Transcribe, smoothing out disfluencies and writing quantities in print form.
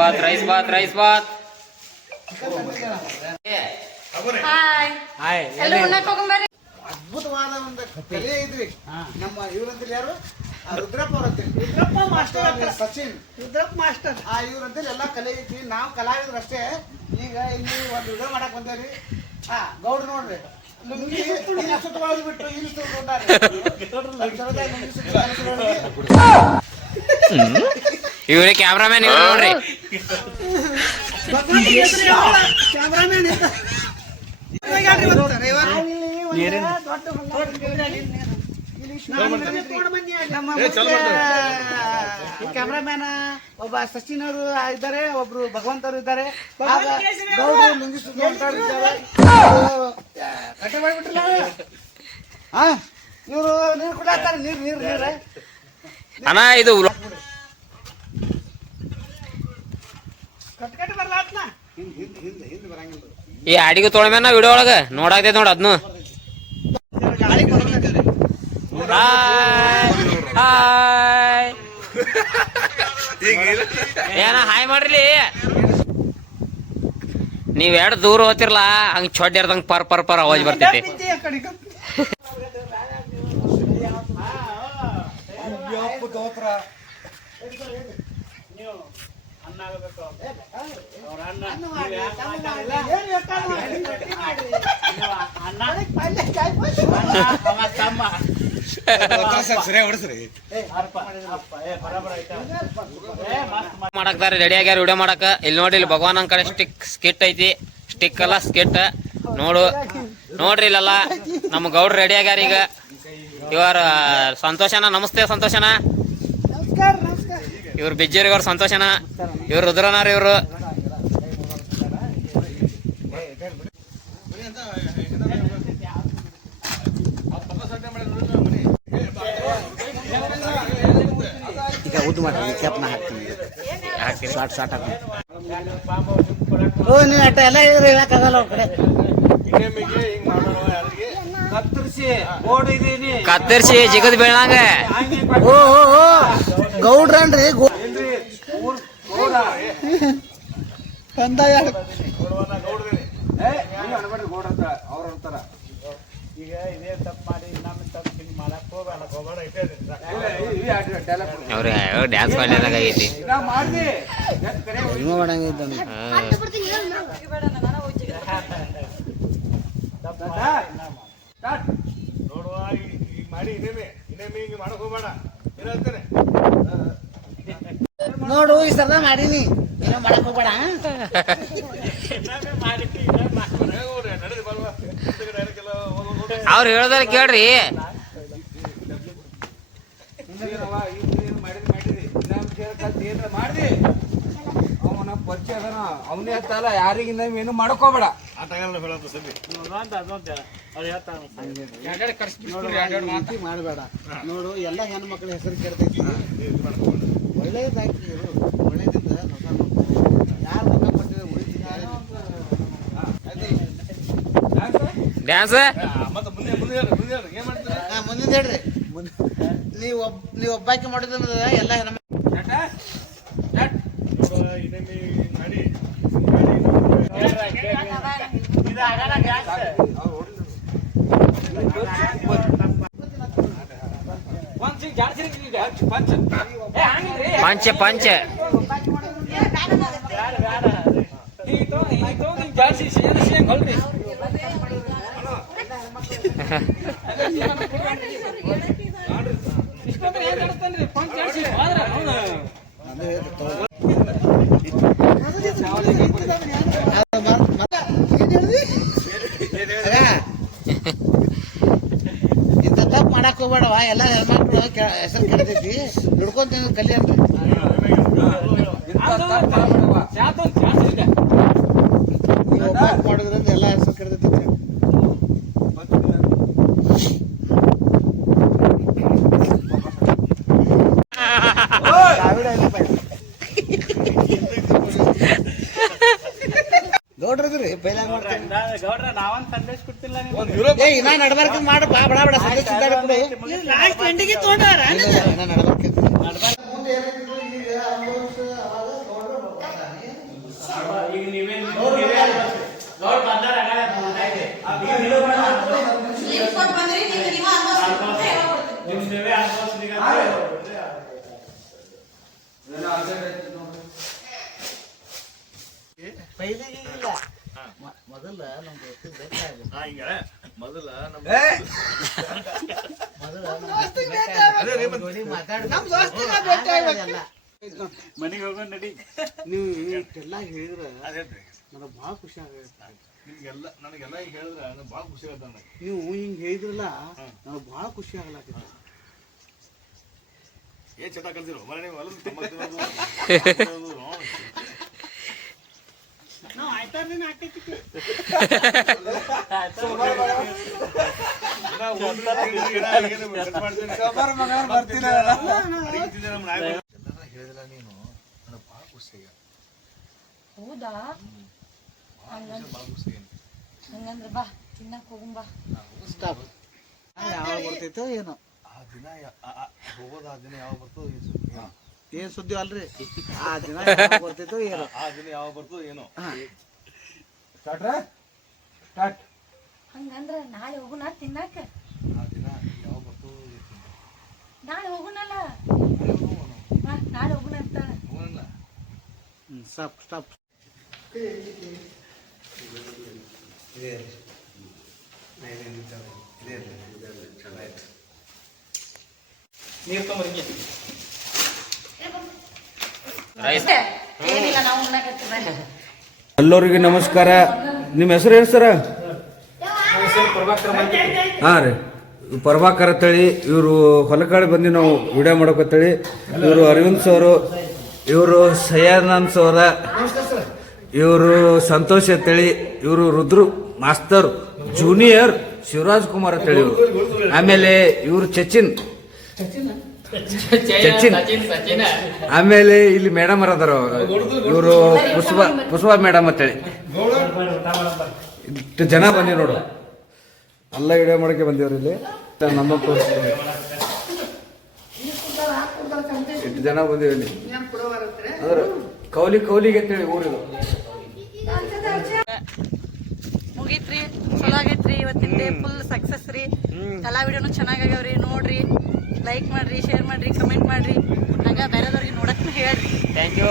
Rice Baat rice Baat. ಅದ್ಭುತವಾದ ಒಂದು ಕಲೆ ಇದ್ರಿ ನಮ್ಮ ಇವ್ರಂತೇಳಿ ಯಾರು ರುದ್ರಪ್ಪ ಅವ್ರ ಸಚಿನ್ ರುದ್ರಪ್ಪ ಮಾಸ್ಟರ್ ಇವ್ರಂತೇಳಿ ಎಲ್ಲಾ ಕಲೆ ಐತಿ. ನಾವು ಕಲಾವಿದ್ರು ಅಷ್ಟೇ. ಈಗ ಇಲ್ಲಿ ಒಂದು ವಿಡಿಯೋ ಮಾಡಕ್ ಬಂದೇವ್ರಿ. ಗೌಡ್ರು ನೋಡ್ರಿ ಸುತ್ತವಾಗಿ ಬಿಟ್ಟು ಇಲ್ಲಿ ಇವ್ರಿ ಕ್ಯಾಮ್ರಾಮನ್ ಇವ್ರು ನೋಡ್ರಿ. ಕ್ಯಾಮ್ರಾಮನ್ ಕ್ಯಾಮ್ರಾಮ್ಯಾನ ಒಬ್ಬ ಸಚಿನ್ ಅವರು ಇದ್ದಾರೆ, ಒಬ್ರು ಭಗವಂತ ಅವರು ಇದ್ದಾರೆ, ಕಟ್ಟೆ ಮಾಡಿಬಿಟ್ರಲ್ಲ. ಇವರು ನೀರು ಕುಡಿಯಾತಾರೆ. ನೀರು ಅಣ್ಣ ಇದು ಕಟ್ಕಟ್ಟಿ ಬರಲ್ಲ ಆತ್ನ ಹಿಂದೆ ಬರಂಗಿಲ್ಲ. ಈ ಅಡಿಗೆ ತೊಳಮೇನ ವಿಡಿಯೋ ಒಳಗ ನೋಡಾಕ್ತೈತಿ ನೋಡ ಅದ್ನು. ಏನ ಹಾಯ್ ಮಾಡ್ರಿ. ನೀವ್ ಎರಡು ದೂರ ಹೋತಿರ್ಲ ಹಂಗ ಚೊಡ್ಡ ಇರ್ದಂಗ ಪರ್ ಪರ್ ಪರ್ ಅವಾಜ್ ಬರ್ತೈತಿ. ಮಾಡಕ್ತಾರೆ ರೆಡಿ ಆಗ್ಯಾರ ವಿಡಿಯೋ ಮಾಡಕ. ಇಲ್ಲಿ ನೋಡಿ, ಇಲ್ಲಿ ಭಗವಾನ್ ನನ್ ಕಡೆ ಸ್ಕಿಟ್ ಐತಿ. ಸ್ಟಿಕ್ ಅಲ್ಲ ಸ್ಕಿಟ್ ನೋಡ್ರಿ ಇಲ್ಲೆಲ್ಲ ನಮ್ಮ ಗೌಡ್ರು ರೆಡಿ ಆಗ್ಯಾರ. ಈಗ ಇವರ ಸಂತೋಷನ. ನಮಸ್ತೆ ಸಂತೋಷನ. ಇವ್ರು ಬಿಜ್ಜೇರಿಗವ್ರ ಸಂತೋಷನ. ಇವ್ರು ರುದ್ರನಾರ. ಇವ್ರು ಉದ್ದು ಮಾಡ್ತೀನಿ. ಕ್ಯಾಪ್ನ ಹಾಕ್ತೀನಿ. ಶಾರ್ಟ್ ಶಾರ್ಟ್ ಹಾಕ್ತೀನಿ. ನೀವು ಅಟ್ಟ ಎಲ್ಲ ಇದ್ರೆ ಹೇಳಕ್ಕಾಗಲ್ಲ ಅವ್ರ ಕಡೆ. ಕತ್ತರಿಸಿ ಜಿಗದ್ ಬೀಳಂಗ. ಓ ಗೌಡ್ರನ್ರಿ ಕಂದಾಯ ಈಗ ಇದೇ ತಪ್ಪು ಮಾಡಿ ಇನ್ನೊಮ್ಮೆ ತಪ್ಪು ಹಿಂಗೆ ಮಾಡಕ್ ಹೋಗಬೇಡ. ಅವ್ರ ಡ್ಯಾನ್ಸ್ ಮಾಡ್ಲಿದಾಗ ಆಗೈತಿ. ನೋಡುವ ಈಗ ಮಾಡಿ ಇನ್ನೇಮೆ ಹಿಂಗೆ ಮಾಡಕ್ ಹೋಗ್ಬೇಡ. ಏನಂತಾನೆ ನೋಡು ಈ ಸಲ ಮಾಡೀನಿ. ಏನೋ ಮಾಡಕ್ ಹೋಗ್ಬೇಡ. ಅವ್ರು ಹೇಳ್ದಾರ ಕೇಳ್ರಿ. ಮಾಡ್ದಿ ಅವನ ಪರಿಚಯ ಅದನ ಅವನೇ ಹತ್ತಲ್ಲ. ಯಾರಿಗಿಂದ ಏನು ಮಾಡಕೋಬೇಡ. ಮಾಡಬೇಡ. ನೋಡು ಎಲ್ಲ ಹೆಣ್ಮಕ್ಳ ಹೆಸರು ಕೇಳ್ತೈತಿ. ಒಳ್ಳೇದಾಗಿ ಒಳ್ಳೇದಿಂದ ಯಾರು ಮುಖ ಕೊಟ್ಟಿದ್ರೆ ಉಳಿತಿದ್ದಾರೆ. ಡ್ಯಾನ್ಸ್ ಮುಂದಿನ ಹೇಳ್ರಿ. ನೀವು ಒಬ್ಬಾಕಿ ಮಾಡಿದ್ರೆ ಎಲ್ಲ ಹೆಣ್ಮ ಪಂಚ ಪಂಚ ಇಂಥ ತಪ್ಪು ಮಾಡಕ್ ಹೋಗ್ಬೇಡವ. ಎಲ್ಲ ಹೆಣ್ಮಕ್ಳು ಹೆಸರು ಕೆಡ್ತೈತಿ. ಹಿಡ್ಕೊಂತ ಕಲಿ ಅಂತ ಮಾಡೋದ್ರಿಂದ ಎಲ್ಲ ಹೆಸರು ಕೆಡ್ತೈತಿ. ಗೌಡ್ರದ್ರಿ ಬೈಲಾಗ ಮಾಡ್ತೀನಿ. ನಾವಂತ ಸಂದೇಶ ಕೊಡ್ತಿಲ್ಲ. ನಾ ನಡ್ಬಾರ್ಕ ಮಾಡ ಬಡ ಬಡ ಸಂದೇಶ ನಡ್ಬಾರ್ಕ ಮೊದಲ ನಮ್ ದೋಸ್ತಿಗೆ ಬೇಕಾಗಿಲ್ಲ. ಹಿಂಗ ಮೊದಲ ನಮ್ಮ ಮನೆಗೆ ಹೋಗೋಣ ನಡಿ. ನೀವು ಇಷ್ಟೆಲ್ಲ ಹೇಳಿದ್ರೆ ಅದೇನ್ರಿ ನನಗೆ ಭಾಳ ಖುಷಿ ಆಗೈತೆ. ನಿಮ್ಗೆಲ್ಲ ನನಗೆಲ್ಲ ಈಗ ಹೇಳಿದ್ರೆ ನನಗೆ ಭಾಳ ಖುಷಿ ಆಗುತ್ತೆ ನನಗೆ. ನೀವು ಹಿಂಗೆ ಹೇಳಿದ್ರಲ್ಲ ನನಗೆ ಭಾಳ ಖುಷಿ ಆಗಲಾಗ್ತದೆ. ಏನ್ ಚಟ ಕಲ್ತಿರೋ ಮನೆ ನೀವು ಅಲ್ಲ ನಾವು ಆಯ್ತಾರ್ರಿ ಹಾಕೈತಿ ಹೇಳಿದಿಲ್ಲ ನೀನು ನನಗೆ ಭಾಳ ಖುಷಿ ಆಗ್ಯಾವ. ಹೌದಾ ಭಾಳ ಖುಷಿ ಆಗ್ಯಾನ. ಹಂಗಂದ್ರ ಬಾ ತಿನ್ನಕ್ ಹೋಗುಂ ಬಾ. ಸ್ಟಾಪ್. ಯಾವಾಗ ಬರ್ತೈತೋ ಏನೋ ಆ ದಿನ ಹೋಗೋದು ಆ ದಿನ ಯಾವಾಗ ಬರ್ತೋ ಏನ್ ಸುದ್ದಿ ಅಲ್ರಿ. ಆ ದಿನ ಯಾವಾಗ ಬರ್ತೈತೋ ಏನೋ. ಆ ದಿನ ಯಾವಾಗ ಬರ್ತೋ ಏನೋ. ಸ್ಟಾರ್ಟ್. ಹಂಗಂದ್ರ ನಾಳೆ ಹೋಗುಣ ತಿನ್ನಾಕ. ಆ ದಿನ ಯಾವಾಗ ಬರ್ತೋ ನಾಳೆ ಹೋಗುಣಲ್ಲ. ಬಾ ನಾಳೆ ಹೋಗುಣ ಅಂತ. ಹೋಗೋಣ. Stop stop. ರೈಸ್ ಏನಿಲ್ಲ ನಾವು ಉಣ್ಣಾಕತ್ತೀವಿ. ಎಲ್ಲರಿಗೆ ನಮಸ್ಕಾರ. ನಿಮ್ಮ ಹೆಸರು ಏನು ಸರ? ಹಾಂ ರೀ, ಪ್ರಭಾಕರ್ ಅಂತೇಳಿ. ಇವರು ಹೊಲಕಾಡು ಬಂದು ನಾವು ವಿಡಿಯೋ ಮಾಡೋಕತ್ತೇಳಿ. ಇವರು ಅರವಿಂದ್ ಸರು, ಇವರು ಸಯ್ಯನಂದ್ ಸೌರ, ಇವರು ಸಂತೋಷ್ ಅಂತೇಳಿ, ಇವರು ರುದ್ರು ಮಾಸ್ತರ್ ಜೂನಿಯರ್ ಶಿವರಾಜ್ ಕುಮಾರ್ ಅಂತೇಳಿ ಇವರು. ಆಮೇಲೆ ಇವರು ಸಚಿನ್. ಆಮೇಲೆ ಇಲ್ಲಿ ಮೇಡಮ್ ಅದಾರ, ಇವರು ಪುಷ್ಪ ಮೇಡಮ್ ಅಂತೇಳಿ. ಇಷ್ಟು ಜನ ಬಂದಿ ನೋಡು, ಎಲ್ಲ ವಿಡಿಯೋ ಮಾಡಕ್ಕೆ ಬಂದಿವ್ರಿ ಇಲ್ಲಿ. ನಮ್ಮ ಇಷ್ಟು ಜನ ಬಂದಿವಿ ಇಲ್ಲಿ. ಅಂದ್ರೆ ಕೌಲಿಗೆ ಅಂತೇಳಿ ಊರಿದು. ಮುಗೀತ್ರಿ, ಚಲೋ ಆಗೈತ್ರಿ ಇವತ್ತಿನ ಡೇ. ಫುಲ್ ಸಕ್ಸಸ್ ರೀ. ಎಲ್ಲಾ ವಿಡಿಯೋನು ಚೆನ್ನಾಗಾಗ್ಯಾವ್ರಿ. ನೋಡ್ರಿ, ಲೈಕ್ ಮಾಡ್ರಿ, ಶೇರ್ ಮಾಡ್ರಿ, ಕಮೆಂಟ್ ಮಾಡ್ರಿ. ಹಂಗ ಬೇರೆದವ್ರಿಗೆ ನೋಡಕ್ ಹೇಳ್ರಿ. Thank you.